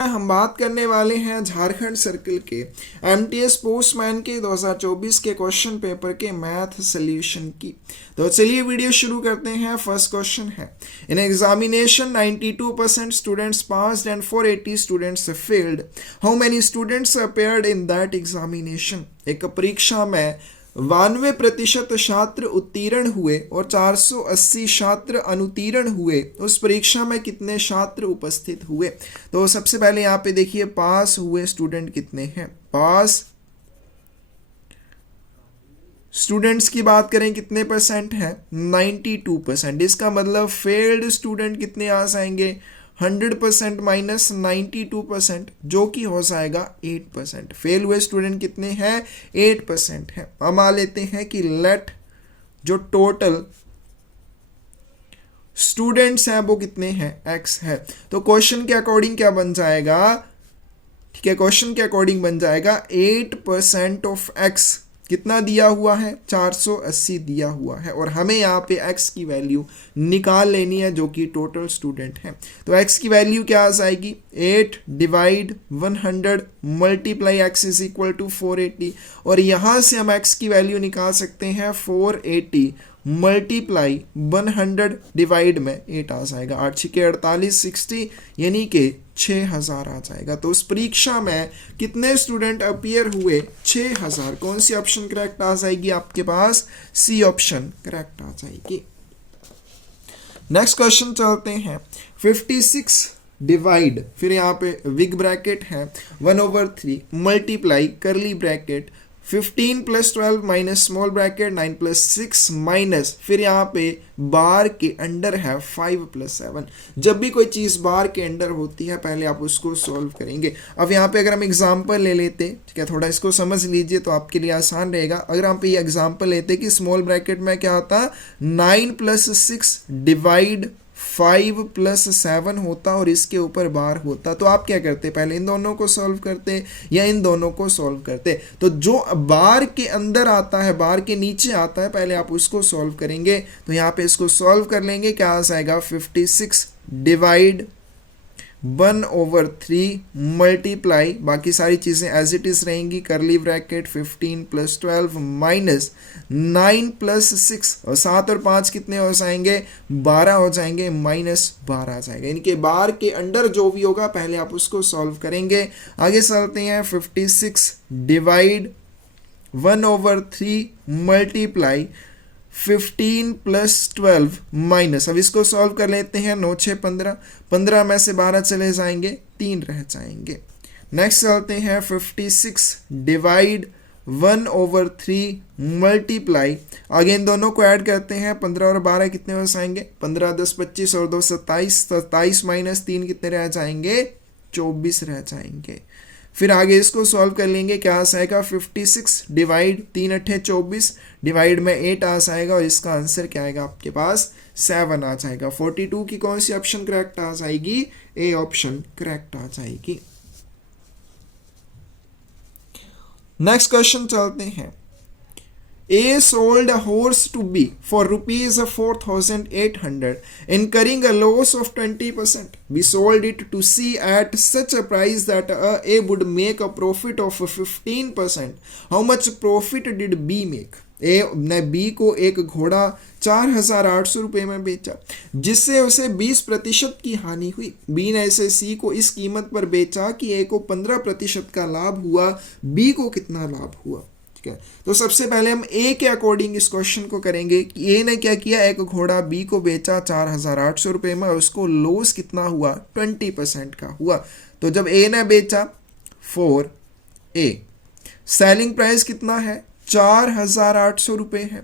हम बात करने वाले हैं झारखंड सर्कल के एमटीएस पोस्टमैन के 2024 के क्वेश्चन पेपर के मैथ सॉल्यूशन की। तो चलिए वीडियो शुरू करते हैं। फर्स्ट क्वेश्चन है, in examination 92% students passed and 480 students failed, how many students appeared in that examination. एक परीक्षा में 92% छात्र उत्तीर्ण हुए और 480 छात्र अनुत्तीर्ण हुए। उस परीक्षा में कितने छात्र उपस्थित हुए। तो सबसे पहले यहाँ पे देखिए पास हुए स्टूडेंट कितने हैं। पास स्टूडेंट्स की बात करें कितने परसेंट है, 92%। इसका मतलब फेल्ड स्टूडेंट कितने आ जाएंगे, 100% माइनस 92%, जो कि हो जाएगा 8%। फेल हुए स्टूडेंट कितने हैं, 8% है। हम मान लेते हैं कि लेट जो टोटल स्टूडेंट्स हैं वो कितने हैं, x है। तो क्वेश्चन के अकॉर्डिंग क्या बन जाएगा, ठीक है, क्वेश्चन के अकॉर्डिंग बन जाएगा 8% ऑफ x कितना दिया हुआ है, 480 दिया हुआ है, और हमें यहाँ पे x की वैल्यू निकाल लेनी है जो कि टोटल स्टूडेंट है। तो x की वैल्यू क्या आ जाएगी, 8 divide 100 multiply x is equal to 480, और यहाँ से हम x की वैल्यू निकाल सकते हैं 480 मल्टीप्लाई 100 डिवाइड में 8 आ जाएगा, 8 छिके 48 60, यानी कि 6000 आ जाएगा। तो उस परीक्षा में कितने स्टूडेंट अपीयर हुए, 6000। कौन सी ऑप्शन करेक्ट आ जाएगी आपके पास, सी ऑप्शन करेक्ट आ जाएगी। नेक्स्ट क्वेश्चन चलते हैं, 56 डिवाइड, फिर यहाँ पे विग ब्रैकेट है 1/3 मल्टीप्लाई करली bracket 15 plus 12 minus small bracket 9 plus 6 minus, फिर यहाँ पे बार के अंडर है 5 प्लस 7। जब भी कोई चीज़ बार के अंडर होती है पहले आप उसको सॉल्व करेंगे। अब यहाँ पे अगर हम एग्जांपल ले लेते, ठीक है, थोड़ा इसको समझ लीजिए तो आपके लिए आसान रहेगा। अगर हम पे ये एग्जांपल लेते कि स्मॉल ब्रैकेट में क्या होता, 9 प्लस 6 डिवाइड 5 प्लस 7 होता और इसके ऊपर बार होता, तो आप क्या करते, पहले इन दोनों को सॉल्व करते या इन दोनों को सॉल्व करते। तो जो बार के अंदर आता है, बार के नीचे आता है, पहले आप उसको सॉल्व करेंगे। तो यहाँ पे इसको सॉल्व कर लेंगे, क्या आ जाएगा 56 डिवाइड 1/3 मल्टीप्लाई, बाकी सारी चीज़ें एज इट इज़ रहेंगी, करली ब्रैकेट 15 प्लस 12 माइनस 9 प्लस 6, और 7 और 5 कितने हो जाएंगे, 12 हो जाएंगे, माइनस 12 आ जाएगा। इनके बार के अंडर जो भी होगा पहले आप उसको सॉल्व करेंगे। आगे चलते हैं, 56 डिवाइड 1/3 मल्टीप्लाई 15 प्लस 12 माइनस, अब इसको सॉल्व कर लेते हैं, 9 6 15, 15 में से 12 चले जाएंगे, 3 रह जाएंगे। नेक्स्ट चलते हैं, 56 डिवाइड 1/3 मल्टीप्लाई, आगे इन दोनों को ऐड करते हैं, 15 और 12 कितने हो जाएंगे, 15 10 25 और 2 27, 27 माइनस 3 कितने रह जाएंगे, 24 रह जाएंगे। फिर आगे इसको सॉल्व कर लेंगे, क्या आ जाएगा 56 डिवाइड 3 8 24 डिवाइड में 8 आ जाएगा, और इसका आंसर क्या आएगा आपके पास 7 आ जाएगा। 42 की कौन सी ऑप्शन करेक्ट आ जाएगी, ए ऑप्शन करेक्ट आ जाएगी। नेक्स्ट क्वेश्चन चलते हैं, A sold a horse to B for rupees 4,800, incurring a loss of 20%. B sold it to C at such a price that A would make a profit of 15%. How much profit did B make? A ने B को एक घोड़ा 4,800 रुपये में बेचा, जिससे उसे 20% की हानि हुई। B ने इसे C को इस कीमत पर बेचा कि A को 15% का लाभ हुआ, B को कितना लाभ हुआ। तो सबसे पहले हम ए के अकॉर्डिंग इस क्वेश्चन को करेंगे कि ए ने क्या किया, एक घोड़ा बी को बेचा 4,800 रुपये में, उसको लॉस कितना हुआ, 20% का हुआ। तो जब ए ने बेचा फॉर ए, सेलिंग प्राइस कितना है, 4,800 रुपये है,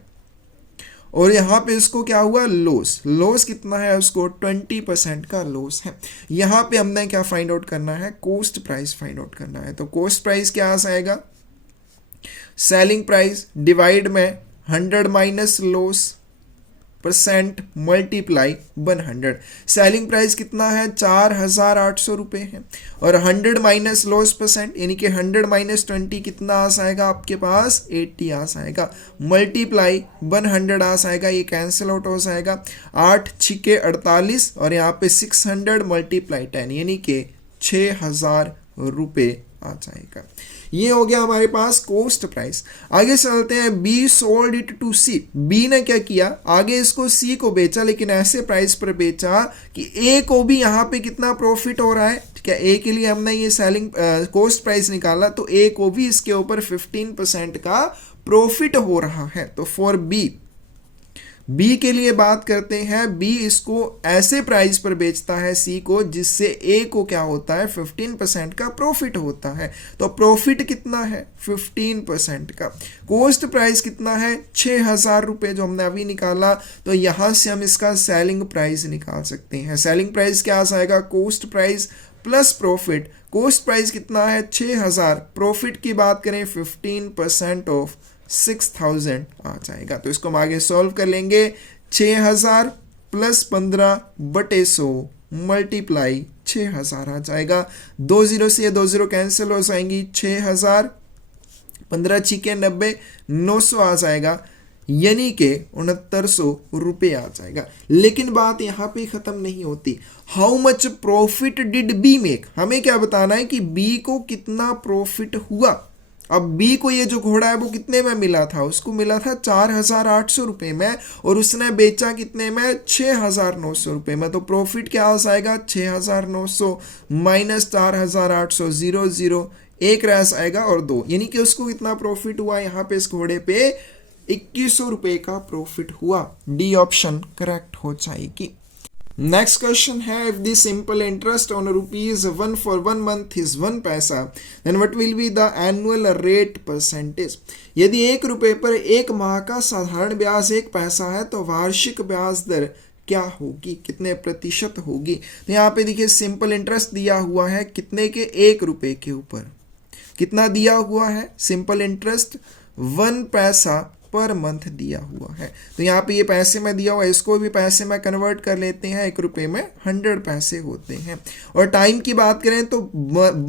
और यहाँ पे इसको क्या हुआ, लॉस, लॉस कितना है उसको, 20% का लॉस है। यहाँ पे हमने क्या फाइंड आउट करना है, कॉस्ट प्राइस फाइंड आउट करना है। तो कॉस्ट प्राइस क्या आ जाएगा, सेलिंग प्राइस डिवाइड में 100 minus loss percent multiply 100। Selling price कितना है, 4,800 रुपये है, और 100 माइनस लॉस परसेंट यानी कि 100 माइनस 20 कितना आ जाएगा आपके पास, 80 आ जाएगा, मल्टीप्लाई 100 आ जाएगा, ये कैंसिल आउट हो जाएगा, 8 छिके 48, और यहाँ पे 600 मल्टीप्लाई 10 यानी कि 6,000 रुपए आ जाएगा। ये हो गया हमारे पास कॉस्ट प्राइस। आगे चलते हैं, B sold it to C. B ने क्या किया, आगे इसको सी को बेचा, लेकिन ऐसे प्राइस पर बेचा कि ए को भी यहाँ पे कितना प्रॉफिट हो रहा है। ठीक है, ए के लिए हमने ये सेलिंग कॉस्ट प्राइस निकाला, तो ए को भी इसके ऊपर 15% का प्रॉफिट हो रहा है। तो फॉर बी के लिए बात करते हैं, बी इसको ऐसे प्राइस पर बेचता है सी को जिससे ए को क्या होता है, 15% का प्रॉफिट होता है। तो प्रॉफिट कितना है, 15% का। कॉस्ट प्राइस कितना है, 6,000 रुपये, जो हमने अभी निकाला। तो यहां से हम इसका सेलिंग प्राइस निकाल सकते हैं। सेलिंग प्राइस क्या आ जाएगा, cost price plus profit. Cost price कितना है, 6,000, प्रॉफिट की बात करें 15% ऑफ 6,000 आ जाएगा। तो इसको हम आगे सॉल्व कर लेंगे। 6,000 प्लस 15/100 मल्टीप्लाई 6,000 आ जाएगा। 2 0 से ये 2 0 कैंसिल हो जाएंगी। 6,000 15 छिके 90, 900 आ जाएगा, यानी कि 6900 रुपये आ जाएगा। लेकिन बात यहाँ पे ख़त्म नहीं होती। How much profit did B make, हमें क्या बताना है कि बी को कितना प्रॉफिट हुआ। अब बी को ये जो घोड़ा है वो कितने में मिला था, उसको मिला था 4,800 रुपये में, और उसने बेचा कितने में, 6,900 रुपये में। तो प्रॉफिट क्या हो जाएगा, 6,900 माइनस 4,800, 0 0 एक रह जाएगा और 2, यानी कि उसको कितना प्रॉफिट हुआ यहाँ पे इस घोड़े पे, 2100 रुपये का प्रॉफिट हुआ। डी ऑप्शन करेक्ट हो जाएगी। नेक्स्ट क्वेश्चन है, if the simple interest on ₹1 for 1 month is 1 paisa, then what will be the annual rate percentage. यदि 1 रुपये पर 1 माह का साधारण ब्याज 1 पैसा है तो वार्षिक ब्याज दर क्या होगी, कितने प्रतिशत होगी। तो यहाँ पे देखिए सिंपल इंटरेस्ट दिया हुआ है कितने के, 1 रुपये के ऊपर। कितना दिया हुआ है, सिंपल इंटरेस्ट 1 पैसा पर मंथ दिया हुआ है। तो यहाँ पे ये पैसे में दिया हुआ है, इसको भी पैसे में कन्वर्ट कर लेते हैं। 1 रुपये में 100 पैसे होते हैं। और टाइम की बात करें तो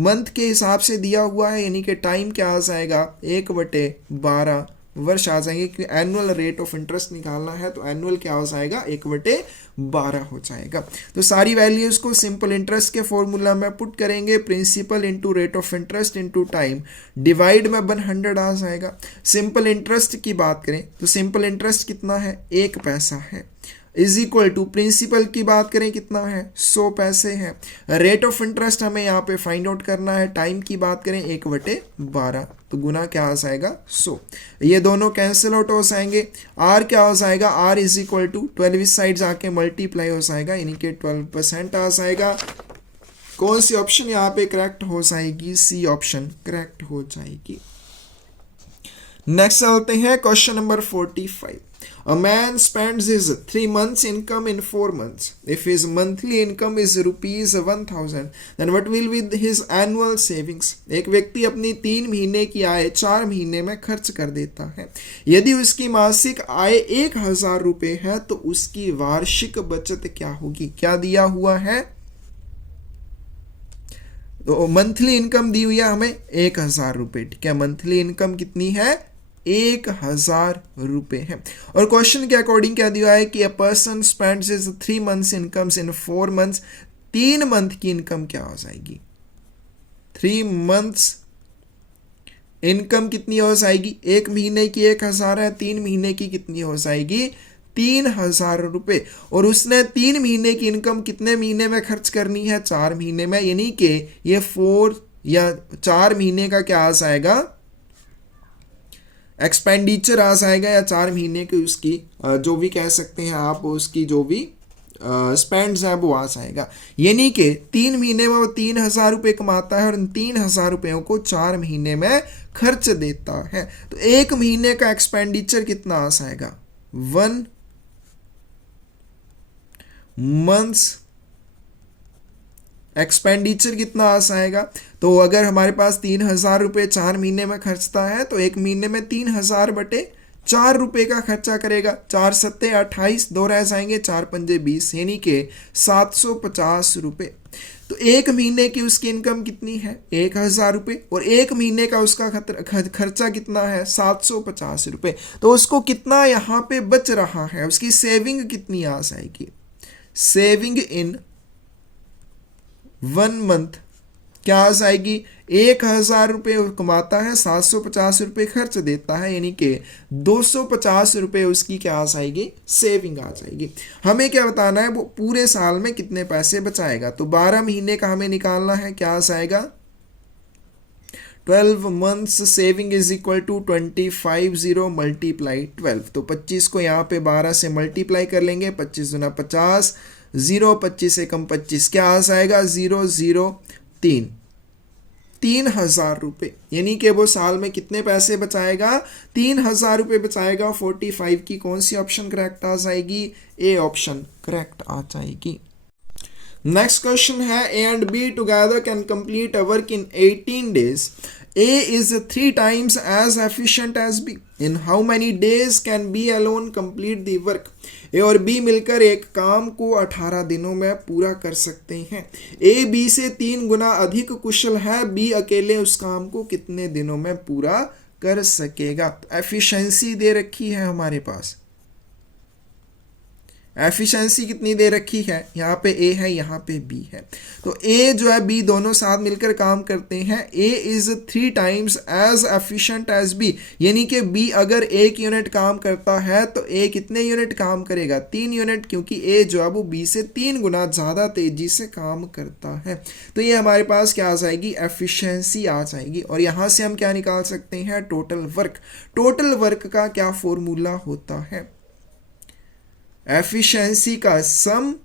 मंथ के हिसाब से दिया हुआ है, यानी कि टाइम क्या आ जाएगा, 1/12 वर्ष आ जाएंगे, क्योंकि एनुअल रेट ऑफ इंटरेस्ट निकालना है। तो एनुअल क्या हो जाएगा, 1/12 हो जाएगा। तो सारी वैल्यूज को सिंपल इंटरेस्ट के फॉर्मूला में पुट करेंगे, principal into rate of interest into time, divide में 100 आ जाएगा। सिंपल इंटरेस्ट की बात करें तो सिंपल इंटरेस्ट कितना है, 1 पैसा है, इज इक्वल टू प्रिंसिपल की बात करें कितना है, 100 पैसे है। रेट ऑफ इंटरेस्ट हमें यहाँ पे फाइंड आउट करना है। टाइम की बात करें 1/12, तो गुना क्या आ जाएगा, 100। ये दोनों कैंसिल आउट हो जाएंगे। आर क्या हो जाएगा, आर इज इक्वल टू 12 इस साइड जाके मल्टीप्लाई हो जाएगा, यानी कि 12% आ जाएगा। कौन सी ऑप्शन यहाँ पे करेक्ट हो जाएगी, सी ऑप्शन करेक्ट हो जाएगी। नेक्स्ट चलते हैं question number 45। A man spends his 3 months income in 4 months. If his monthly income is ₹1,000, then what will be his annual savings? एक व्यक्ति अपनी 3 महीने की आय 4 महीने में खर्च कर देता है। यदि उसकी मासिक आय 1,000 रुपये है तो उसकी वार्षिक बचत क्या होगी। क्या दिया हुआ है, तो मंथली इनकम दी हुई है हमें 1,000 रुपये। ठीक है, मंथली इनकम कितनी है, 1,000 रुपये है। और क्वेश्चन के अकॉर्डिंग क्या दिया है कि a person spends his 3 months incomes in 4 months। 3 month की इनकम क्या हो जाएगी, 3 months इनकम कितनी हो जाएगी, 1 महीने की 1,000 है, 3 महीने की कितनी हो जाएगी, 3,000 रुपये। और उसने 3 महीने की इनकम कितने महीने में खर्च करनी है, 4 महीने में, यानी कि ये 4 या 4 महीने का क्या आ जाएगा, एक्सपेंडिचर आ जाएगा, या 4 महीने की उसकी जो भी कह सकते हैं आप, उसकी जो भी स्पेंड्स है वो आ जाएगा। यानी कि 3 महीने में वो 3,000 रुपये कमाता है और इन 3,000 रुपयों को 4 महीने में खर्च देता है। तो 1 महीने का एक्सपेंडिचर कितना आ जाएगा, 1 months एक्सपेंडिचर कितना आ जाएगा। तो अगर हमारे पास 3,000 रुपये 4 महीने में खर्चता है तो 1 महीने में 3,000/4 रुपये का खर्चा करेगा। 4 सत्ते 28, 2 रह जाएंगे, 4 पंजे 20, यानी कि 750 रुपये। तो 1 महीने की उसकी इनकम कितनी है, 1,000 रुपये, और 1 महीने का उसका खर्चा कितना है, 750 रुपये। तो उसको कितना यहाँ पे बच रहा है, उसकी सेविंग कितनी आ जाएगी। सेविंग इन 1 month क्या आ जाएगी, 1,000 रुपये कमाता है, 750 रुपये खर्च देता है, यानी कि 250 रुपये उसकी क्या आ जाएगी, सेविंग आ जाएगी। हमें क्या बताना है, वो पूरे साल में कितने पैसे बचाएगा। तो 12 महीने का हमें निकालना है, क्या आ जाएगा, 12 months saving is equal to 25 multiply 12। तो 25 को यहाँ पे 12 से मल्टीप्लाई कर लेंगे, 25 दूना 50, 0 25 एकम 25, क्या आ जाएगा 003, 3,000 रुपये, यानी कि वो साल में कितने पैसे बचाएगा, 3,000 रुपये बचाएगा। 45 की कौन सी ऑप्शन करेक्ट आ जाएगी, ए ऑप्शन करेक्ट आ जाएगी। नेक्स्ट क्वेश्चन है, A and be together can complete a work in 18 days. A is 3 times as efficient as B. In how many days can B alone complete the work? A और B मिलकर एक काम को 18 दिनों में पूरा कर सकते हैं। A B से 3 गुना अधिक कुशल है, B अकेले उस काम को कितने दिनों में पूरा कर सकेगा। एफिशिएंसी दे रखी है हमारे पास, एफिशिएंसी कितनी दे रखी है, यहाँ पे ए है, यहाँ पे बी है। तो ए जो है बी दोनों साथ मिलकर काम करते हैं। A is 3 times as efficient as B, यानी कि बी अगर 1 यूनिट काम करता है तो ए कितने यूनिट काम करेगा, 3 यूनिट, क्योंकि ए जो है वो बी से 3 गुना ज़्यादा तेजी से काम करता है। तो ये हमारे पास क्या आ जाएगी, एफिशिएंसी आ जाएगी। और यहाँ से हम क्या निकाल सकते हैं, टोटल वर्क। टोटल वर्क का क्या फॉर्मूला होता है, एफिशिएंसी का सम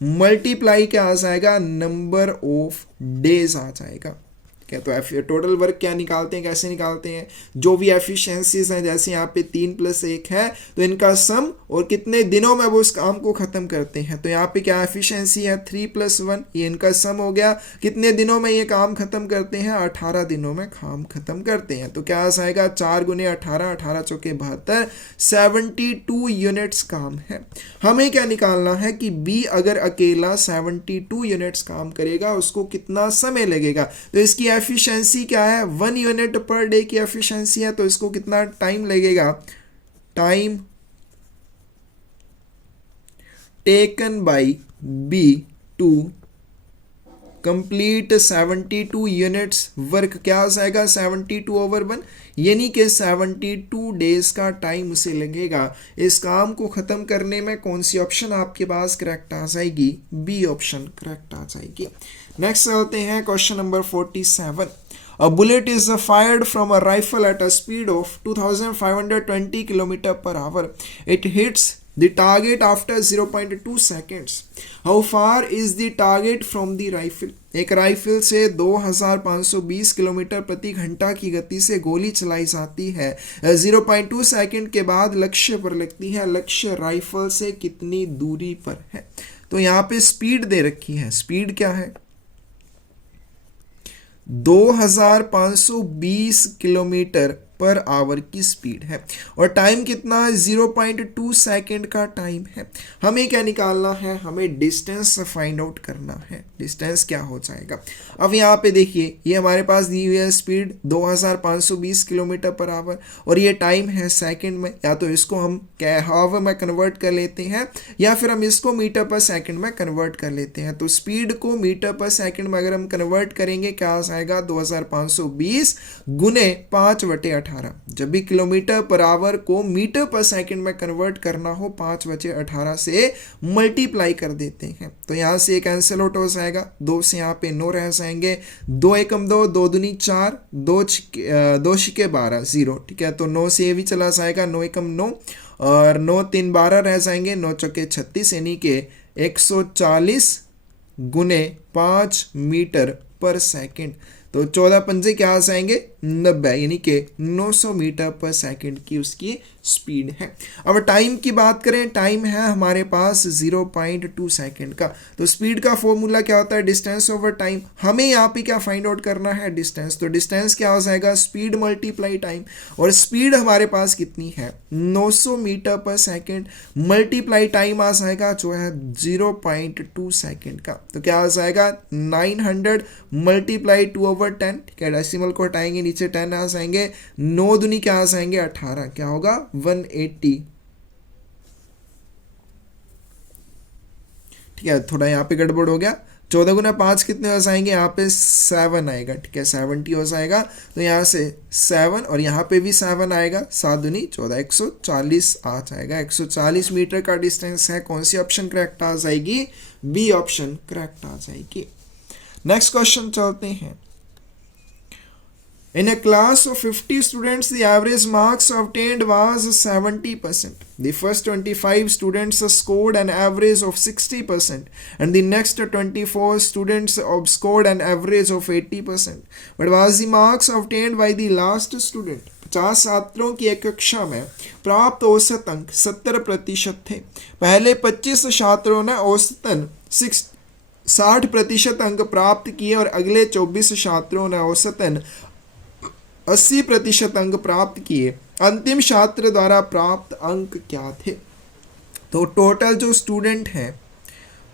मल्टीप्लाई क्या आ जाएगा, नंबर ऑफ डेज आ जाएगा। ठीक है, तो टोटल वर्क क्या निकालते हैं, कैसे निकालते हैं, जो भी एफिशिएंसीज हैं, जैसे यहाँ पे 3 + 1 है तो इनका सम और कितने दिनों में वो उस काम को खत्म करते हैं। तो यहाँ पे क्या एफिशिएंसी है, 3 + 1, ये इनका सम हो गया, कितने दिनों में ये काम खत्म करते हैं, 18 दिनों में काम खत्म करते हैं। तो क्या आ जाएगा, 4 × 18, 18 चौके 72, 72 यूनिट्स काम है। हमें क्या निकालना है कि बी अगर अकेला 72 यूनिट्स काम करेगा, उसको कितना समय लगेगा। तो इसकी एफिशिएंसी क्या है, 1 यूनिट पर डे की एफिशिएंसी है, तो इसको कितना टाइम लगेगा, time taken by B to complete 72 units work, क्या आ जाएगा 72/1, यानी कि 72 डेज का टाइम उसे लगेगा। इस काम को खत्म करने में कौन सी ऑप्शन आपके पास करेक्ट आ जाएगी, बी ऑप्शन करेक्ट आ जाएगी। नेक्स्ट चलते हैं question number 47। A bullet is fired from a rifle at a speed of 2520 km/h. It hits the target after 0.2 seconds. How far is the target from the rifle? एक rifle से 2520 kilometre प्रति घंटा की गति से गोली चलाई जाती है, 0.2 सेकंड के बाद लक्ष्य पर लगती है। लक्ष्य राइफल से कितनी दूरी पर है। तो यहाँ पे स्पीड दे रखी है, स्पीड क्या है, 2520 किलोमीटर पर आवर की स्पीड है, और टाइम कितना है, 0.2 सेकेंड का टाइम है। हमें क्या निकालना है, हमें डिस्टेंस फाइंड आउट करना है। डिस्टेंस क्या हो जाएगा, अब यहाँ पे देखिए, ये हमारे पास दी हुई है स्पीड 2520 किलोमीटर पर आवर, और ये टाइम है सेकंड में। या तो इसको हम हावर में कन्वर्ट कर लेते हैं, या फिर हम इसको मीटर पर सेकंड में कन्वर्ट कर लेते हैं। तो स्पीड को मीटर पर सेकंड में अगर हम कन्वर्ट करेंगे, क्या आ जाएगा, 2520 गुने 5/18। जब भी किलोमीटर पर आवर को मीटर पर सेकंड में कन्वर्ट करना हो, 5/18 से मल्टीप्लाई कर देते हैं। तो यहाँ से कैंसिल आउट हो जाएगा, 2 से यहाँ पे 9 रह जाएंगे, 2 एकम 2, 2 दूनी 4, 2 छिके 12, 0। ठीक है, तो 9 से ये भी चला जाएगा, 9 एकम 9, और 9 3 12 रह जाएंगे, 9 चौके 36, यानी कि 140 गुने 5 मीटर पर सेकंड। तो 14 पंजे क्या आ जाएंगे, 90, यानी कि 900 मीटर पर सेकंड की उसकी स्पीड है। अब टाइम की बात करें, टाइम है हमारे पास 0.2 सेकंड का। तो स्पीड का फॉर्मूला क्या होता है, डिस्टेंस ओवर टाइम। हमें यहाँ पे क्या फाइंड आउट करना है, डिस्टेंस। तो डिस्टेंस क्या हो जाएगा, स्पीड मल्टीप्लाई टाइम, और स्पीड हमारे पास कितनी है, 900 मीटर पर सेकंड मल्टीप्लाई टाइम आ जाएगा जो है 0.2 सेकंड का। तो क्या आ जाएगा, 900 मल्टीप्लाई 2/10। ठीक है, डेसिमल को हटाएंगे, नीचे 10 आ जाएंगे, 9 दूनी क्या आ जाएंगे, 18, क्या होगा 180। ठीक है, थोड़ा यहाँ पे गड़बड़ हो गया, 14 गुना 5 कितने हो जाएंगे, यहाँ पे 7 आएगा, ठीक है 70 हो जाएगा। तो यहाँ से 7 और यहाँ पे भी 7 आएगा, 7 दूनी 14, 140 आ जाएगा। 140 मीटर का डिस्टेंस है। कौन सी ऑप्शन करेक्ट आ जाएगी, बी ऑप्शन करेक्ट आ जाएगी। नेक्स्ट क्वेश्चन चलते हैं। In a class of 50 students, the average marks obtained was 70%. The first 25 students scored an average of 60%, and the next 24 students scored an average of 80%. What was the marks obtained by the last student? 50 छात्रों की एक कक्षा में प्राप्त औसत अंक 70% थे। पहले 25 छात्रों ने औसतन 60% अंक प्राप्त किए और अगले 24 छात्रों ने औसतन 80% अंक प्राप्त किए। अंतिम छात्र द्वारा प्राप्त अंक क्या थे? तो टोटल जो स्टूडेंट हैं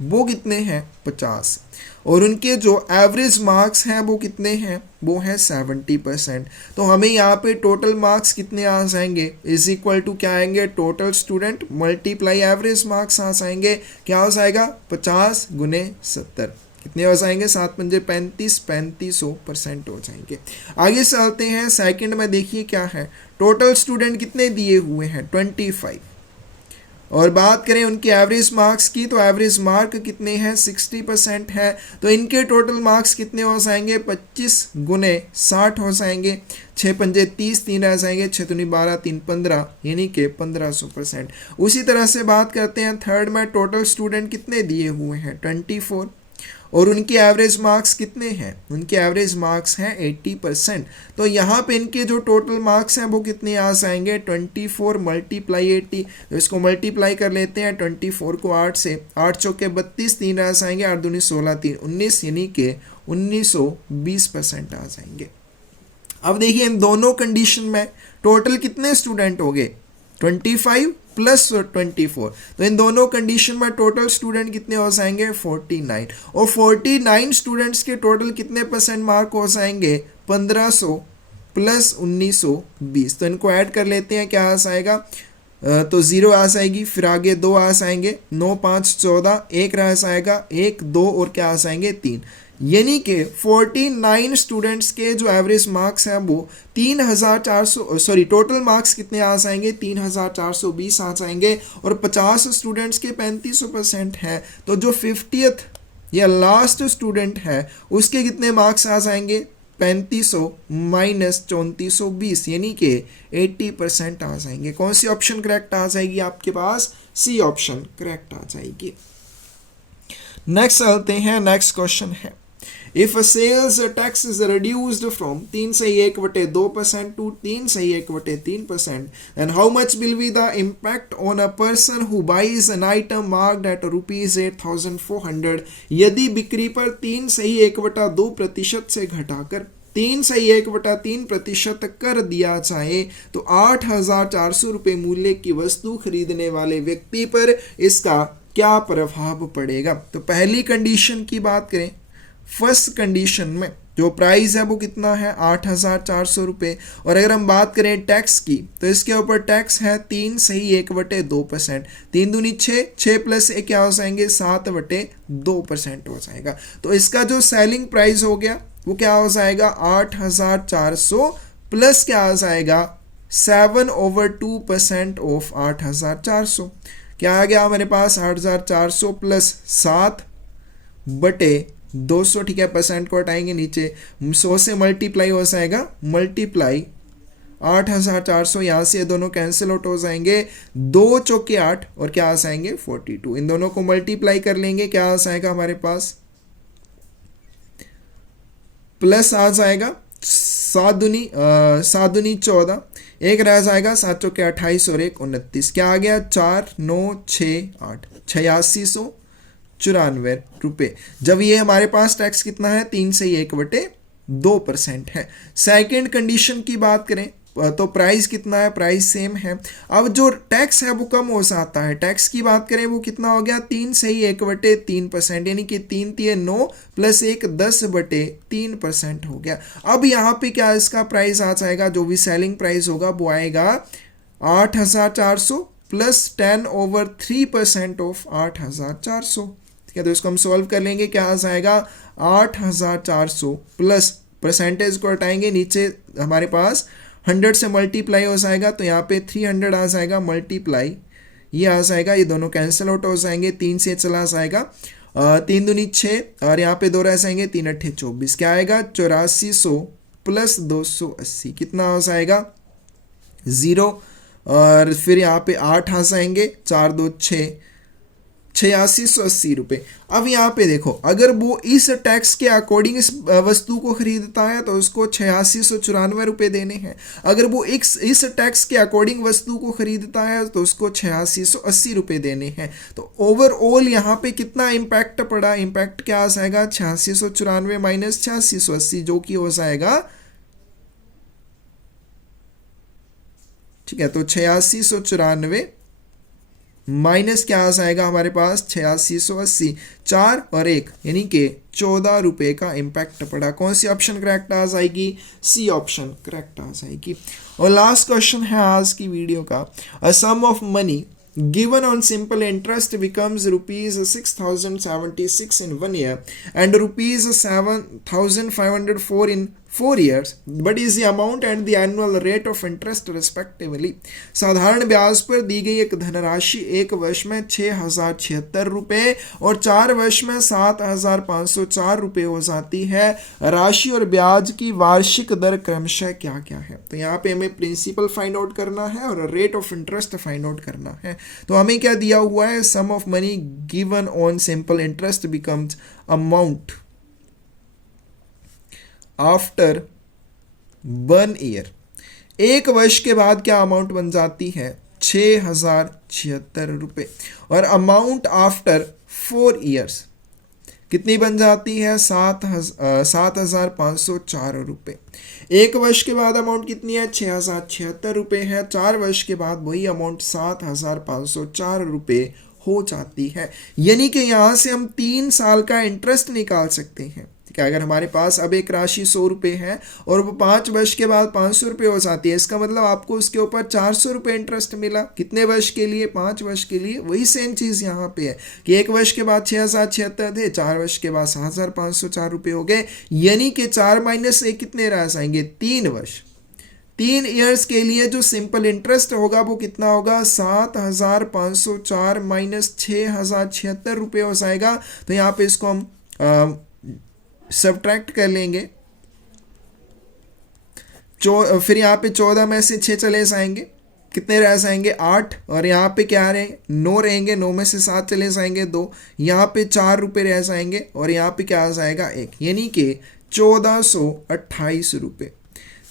वो कितने हैं, 50, और उनके जो एवरेज मार्क्स हैं वो कितने हैं, वो है 70%। तो हमें यहाँ पे टोटल मार्क्स कितने आ जाएंगे, इज इक्वल टू क्या आएंगे, total student multiply average marks आ जाएंगे। क्या हो जाएगा, 50 गुने 70 कितने हो जाएंगे, 7 पंजे 35, 3500% हो जाएंगे। आगे चलते हैं। सेकंड में देखिए क्या है, टोटल स्टूडेंट कितने दिए हुए हैं, 25, और बात करें उनके एवरेज मार्क्स की, तो एवरेज मार्क कितने हैं, 60% है। तो इनके टोटल मार्क्स कितने हो जाएंगे, 25 गुने 60 हो जाएंगे। 6 पंजे 30, 3 रह जाएंगे, 6 दूनी 12, 3 15, यानी कि 1500%। उसी तरह से बात करते हैं थर्ड में, टोटल स्टूडेंट कितने दिए हुए हैं, 24, और उनके एवरेज मार्क्स कितने हैं, उनके एवरेज मार्क्स हैं 80%। तो यहाँ पे इनके जो टोटल मार्क्स हैं वो कितने आ जाएंगे, 24 मल्टीप्लाई 80। तो इसको मल्टीप्लाई कर लेते हैं, 24 को 8 से, 8 चौके 32, 3 आ जाएंगे, 8 दूनी 16, 3 19, यानी कि 1920% आ जाएंगे। अब देखिए इन दोनों कंडीशन में टोटल कितने स्टूडेंट हो गए, 25 प्लस 24। तो इन दोनों कंडीशन में टोटल स्टूडेंट कितने हो जाएंगे, 49, और 49 स्टूडेंट्स के टोटल कितने % मार्क हो जाएंगे, 1500 प्लस 1920। तो इनको ऐड कर लेते हैं, क्या आ जाएगा, तो 0 आ जाएगी, फिर आगे 2 आ जाएंगे, 9 5 14, 1 रह जाएगा, 1 2 और क्या आ जाएंगे 3, यानी कि 49 स्टूडेंट्स के जो एवरेज मार्क्स हैं वो 3400, सॉरी टोटल मार्क्स कितने आ जाएंगे, 3420 आ जाएंगे, और 50 स्टूडेंट्स के 3500% है। तो जो 50th या लास्ट स्टूडेंट है उसके कितने मार्क्स आ जाएंगे, 3500 माइनस 3420, यानी कि 80% आ जाएंगे। कौन सी ऑप्शन करेक्ट आ जाएगी आपके पास, सी ऑप्शन करेक्ट आ जाएगी। नेक्स्ट चलते हैं। नेक्स्ट क्वेश्चन है, If a sales tax is reduced from 3/1/2% to 3/1/3%, then how much will be the impact on a person who buys an item marked at ₹8,400? यदि बिक्री पर 3/1/2% से घटाकर 3/1/3% कर दिया जाए तो 8,400 रुपये मूल्य की वस्तु खरीदने वाले व्यक्ति पर इसका क्या प्रभाव पड़ेगा। तो पहली कंडीशन की बात करें, फर्स्ट कंडीशन में जो प्राइस है वो कितना है, 8,400 रुपये, और अगर हम बात करें टैक्स की तो इसके ऊपर टैक्स है 3/1/2%। 3 दूनी 6, 6 प्लस 1 क्या हो जाएंगे, 7/2% हो जाएगा। तो इसका जो सेलिंग प्राइस हो गया वो क्या हो जाएगा, 8,400 प्लस क्या आ जाएगा, 7/2% ऑफ 8,400। क्या आ गया हमारे पास, 8,400 प्लस 7/200, ठीक है, परसेंट को हटाएंगे नीचे, 100 से मल्टीप्लाई हो जाएगा, मल्टीप्लाई 8,400, यहाँ से दोनों कैंसिल आउट हो जाएंगे, 2 चौके 8 और क्या आ जाएंगे 42। इन दोनों को मल्टीप्लाई कर लेंगे, क्या आ जाएगा हमारे पास, प्लस आ जाएगा 7 दूनी 14, 1 रह जाएगा, 7 चौके 28 और 1 29, क्या आ गया 4 9 6 8, 8694 रुपये। जब ये हमारे पास टैक्स कितना है, 3/1/2% है। सेकंड कंडीशन की बात करें तो प्राइस कितना है, प्राइस सेम है। अब जो टैक्स है वो कम हो जाता है। टैक्स की बात करें वो कितना हो गया, 3/1/3%, यानी कि 3 3 9 प्लस 1 10/3% हो गया। अब यहाँ पे क्या इसका प्राइस आ जाएगा, जो भी सेलिंग प्राइस होगा वो आएगा 8,400 प्लस 10/3% ऑफ 8,400, है, तो इसको हम सॉल्व कर लेंगे, क्या आ जाएगा 8400 प्लस परसेंटेज को हटाएंगे, नीचे हमारे पास 100 से मल्टीप्लाई हो जाएगा, तो यहाँ पे 300 आ जाएगा मल्टीप्लाई, ये आ जाएगा, ये दोनों कैंसिल आउट हो जाएंगे, 3 से चला जाएगा, 3 दूनी 6 और यहाँ पे 2 रह जाएंगे, 3 अट्ठे 24, क्या आएगा 8400 प्लस 280, कितना आ जाएगा 0, और फिर यहाँ पे 8 आ जाएंगे, 4 2 6, 8680 रुपये। अब यहाँ पे देखो, अगर वो इस टैक्स के अकॉर्डिंग इस वस्तु को खरीदता है तो उसको 8694 रुपये देने हैं, अगर वो इस टैक्स के अकॉर्डिंग वस्तु को खरीदता है तो उसको 8680 रुपये देने हैं। तो ओवरऑल यहाँ पे कितना इम्पैक्ट पड़ा, इम्पैक्ट क्या आ जाएगा 8694 माइनस 8680, जो कि हो जाएगा, ठीक है, तो 8694 माइनस क्या आ जाएगा हमारे पास 8680, 4 और 1 यानी कि 14 रुपये का इम्पैक्ट पड़ा। कौन सी ऑप्शन करेक्ट आ जाएगी, सी ऑप्शन करेक्ट आ जाएगी। और लास्ट क्वेश्चन है आज की वीडियो का, a sum of money given on simple interest becomes rupees 6076 in 1 year and rupees 7504 in 4 years, but is the amount and the annual rate of interest respectively। साधारण ब्याज पर दी गई एक धनराशि एक वर्ष में 6076 रुपये और 4 वर्ष में 7504 रुपये हो जाती है। राशि और ब्याज की वार्षिक दर क्रमशः क्या क्या है। तो यहाँ पे हमें प्रिंसिपल फाइंड आउट करना है और rate of interest find out करना है। तो हमें क्या दिया हुआ है, sum of money given on simple interest becomes amount after 1 year. एक वर्ष के बाद क्या अमाउंट बन जाती है 6076 रुपये, और अमाउंट आफ्टर 4 ईयर्स कितनी बन जाती है 7504 रुपये। एक वर्ष के बाद अमाउंट कितनी है 6076 रुपये है, 4 वर्ष के बाद वही अमाउंट 7504 रुपये हो जाती है। यानी कि यहाँ से हम 3 साल का इंटरेस्ट निकाल सकते हैं। ठीक है, अगर हमारे पास अब एक राशि 100 रुपये है और वो 5 वर्ष के बाद 500 रुपये हो जाती है, इसका मतलब आपको उसके ऊपर 400 रुपये इंटरेस्ट मिला। कितने वर्ष के लिए, 5 वर्ष के लिए। वही सेम चीज़ यहाँ पे है कि एक वर्ष के बाद 6076 थे, 4 वर्ष के बाद 7504 रुपये हो गए, यानी कि 4 माइनस 1 कितने रह जाएंगे 3 वर्ष। 3 ईयर्स के लिए जो सिंपल इंटरेस्ट होगा वो कितना होगा 7504 माइनस 6076 रुपये हो जाएगा। तो यहाँ पे इसको हम सब्ट्रैक्ट कर लेंगे, फिर यहाँ पे 14 में से 6 चले जाएंगे, कितने रह जाएंगे 8, और यहाँ पे क्या रहे 9 रहेंगे, 9 में से 7 चले जाएंगे 2, यहाँ पे 4 रुपये रह जाएंगे, और यहाँ पे क्या आ जाएगा 1, यानी कि 1428 रुपये।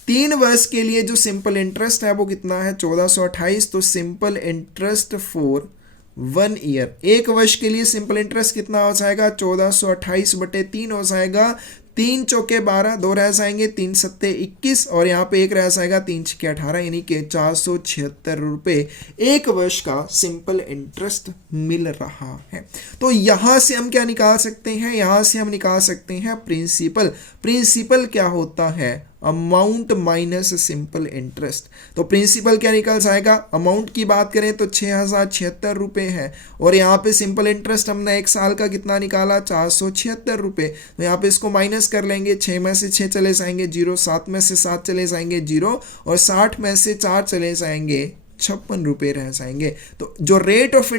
3 वर्ष के लिए जो सिंपल इंटरेस्ट है वो कितना है 1428। तो सिंपल इंटरेस्ट फॉर 1 ईयर, एक वर्ष के लिए सिंपल इंटरेस्ट कितना हो जाएगा 1428/3 हो जाएगा। 3 चौके 12, 2 रह जाएंगे, 3 सत्ते 21, और यहाँ पे 1 रह जाएगा, 3 छक्के 18, यानी कि 476 रुपये एक वर्ष का सिंपल इंटरेस्ट मिल रहा है। तो यहाँ से हम क्या निकाल सकते हैं, यहाँ से हम निकाल सकते हैं प्रिंसिपल। प्रिंसिपल क्या होता है, अमाउंट माइनस सिंपल इंटरेस्ट। तो प्रिंसिपल क्या निकल जाएगा, अमाउंट की बात करें तो 6076 रुपये है, और यहाँ पे सिंपल इंटरेस्ट हमने एक साल का कितना निकाला 476 रुपये। तो यहाँ पे इसको माइनस कर लेंगे, 6 में से 6 चले जाएंगे 0, 7 में से 7 चले जाएंगे 0, और 60 में से 4 चले जाएंगे 56 रुपये रह जाएंगे। तो जो रेट ऑफ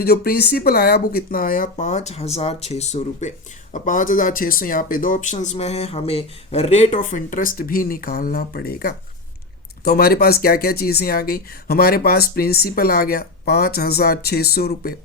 जो प्रिंसिपल आया वो कितना आया 5600 रुपये। अब 5600 यहाँ पे 2 ऑप्शंस में है, हमें रेट ऑफ इंटरेस्ट भी निकालना पड़ेगा। तो हमारे पास क्या क्या चीज़ें आ गई, हमारे पास प्रिंसिपल आ गया 5600 रुपये।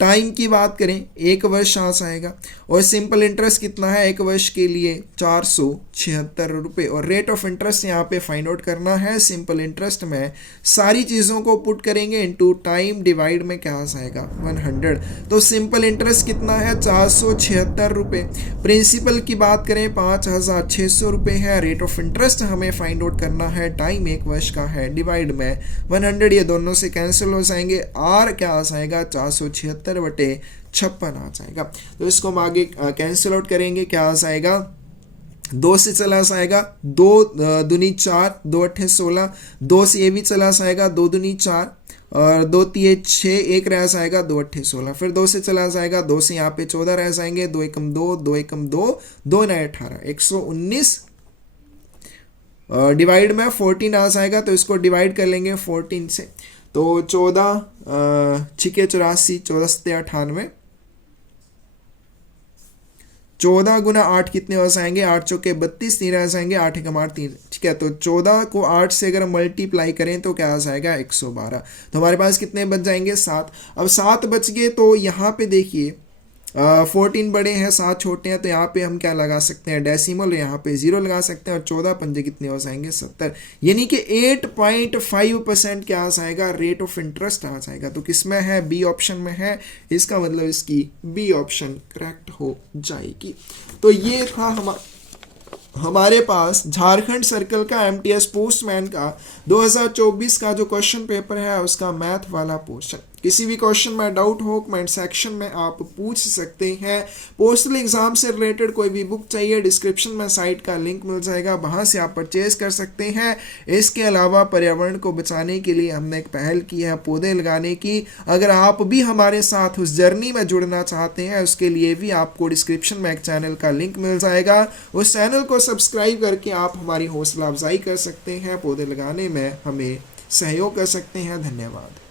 टाइम की बात करें 1 वर्ष आ जाएगा, और सिंपल इंटरेस्ट कितना है एक वर्ष के लिए 476 रुपये, और रेट ऑफ इंटरेस्ट यहाँ पे फाइंड आउट करना है। सिंपल इंटरेस्ट में सारी चीज़ों को पुट करेंगे इनटू टाइम, डिवाइड में क्या आ जाएगा 100। तो सिंपल इंटरेस्ट कितना है 476 रुपये। प्रिंसिपल की बात करें 5600 रुपये है, रेट ऑफ इंटरेस्ट हमें फाइंड आउट करना है, टाइम 1 वर्ष का है, डिवाइड में 100, ये दोनों से कैंसिल हो जाएंगे, आर क्या आ जाएगा 476/56 आ जाएगा। तो इसको हम आगे कैंसिल आउट करेंगे, क्या आ जाएगा 2 से चला जाएगा 2 दूनी 4, 2 अट्ठे 16, 2 से ये भी चला जाएगा 2 दूनी 4, और 2 तिये 6, 1 रह जाएगा, 2 अट्ठे 16, फिर 2 से चला जाएगा, 2 से यहाँ पे 14 रह जाएंगे, 2 एकम 2, 2 एकम 2, 2 नए 18, 119 डिवाइड में 14 आ जाएगा, तो इसको डिवाइड कर लेंगे 14 से, तो 14 छिके 84, 14 सत्ते 98, 14 गुना 8 कितने हो जाएंगे, 8 चौके 32, 3 आ जाएंगे, 8 एकम 8 3, ठीक है। तो 14 को 8 से अगर मल्टीप्लाई करें तो क्या आ जाएगा 112। तो हमारे पास कितने बच जाएंगे 7। अब 7 बच गए तो यहाँ पे देखिए 14 बड़े हैं 7 छोटे हैं, तो यहाँ पे हम क्या लगा सकते हैं डेसिमल, यहाँ पे 0 लगा सकते हैं, और 14 पंजे कितने हो जाएंगे 70, यानी कि 8.5% क्या आ जाएगा रेट ऑफ इंटरेस्ट आ जाएगा। तो किस में है, बी ऑप्शन में है, इसका मतलब इसकी बी ऑप्शन करेक्ट हो जाएगी। तो ये था हमारे पास झारखंड सर्कल का एमटीएस पोस्टमैन का 2024 का जो क्वेश्चन पेपर है उसका मैथ वाला पोर्शन। किसी भी क्वेश्चन में डाउट हो कमेंट सेक्शन में आप पूछ सकते हैं। पोस्टल एग्जाम से रिलेटेड कोई भी बुक चाहिए, डिस्क्रिप्शन में साइट का लिंक मिल जाएगा, वहां से आप परचेज कर सकते हैं। इसके अलावा पर्यावरण को बचाने के लिए हमने एक पहल की है पौधे लगाने की। अगर आप भी हमारे साथ उस जर्नी में जुड़ना चाहते हैं उसके लिए भी आपको डिस्क्रिप्शन में एक चैनल का लिंक मिल जाएगा, उस चैनल को सब्सक्राइब करके आप हमारी हौसला अफजाई कर सकते हैं, पौधे लगाने में हमें सहयोग कर सकते हैं। धन्यवाद।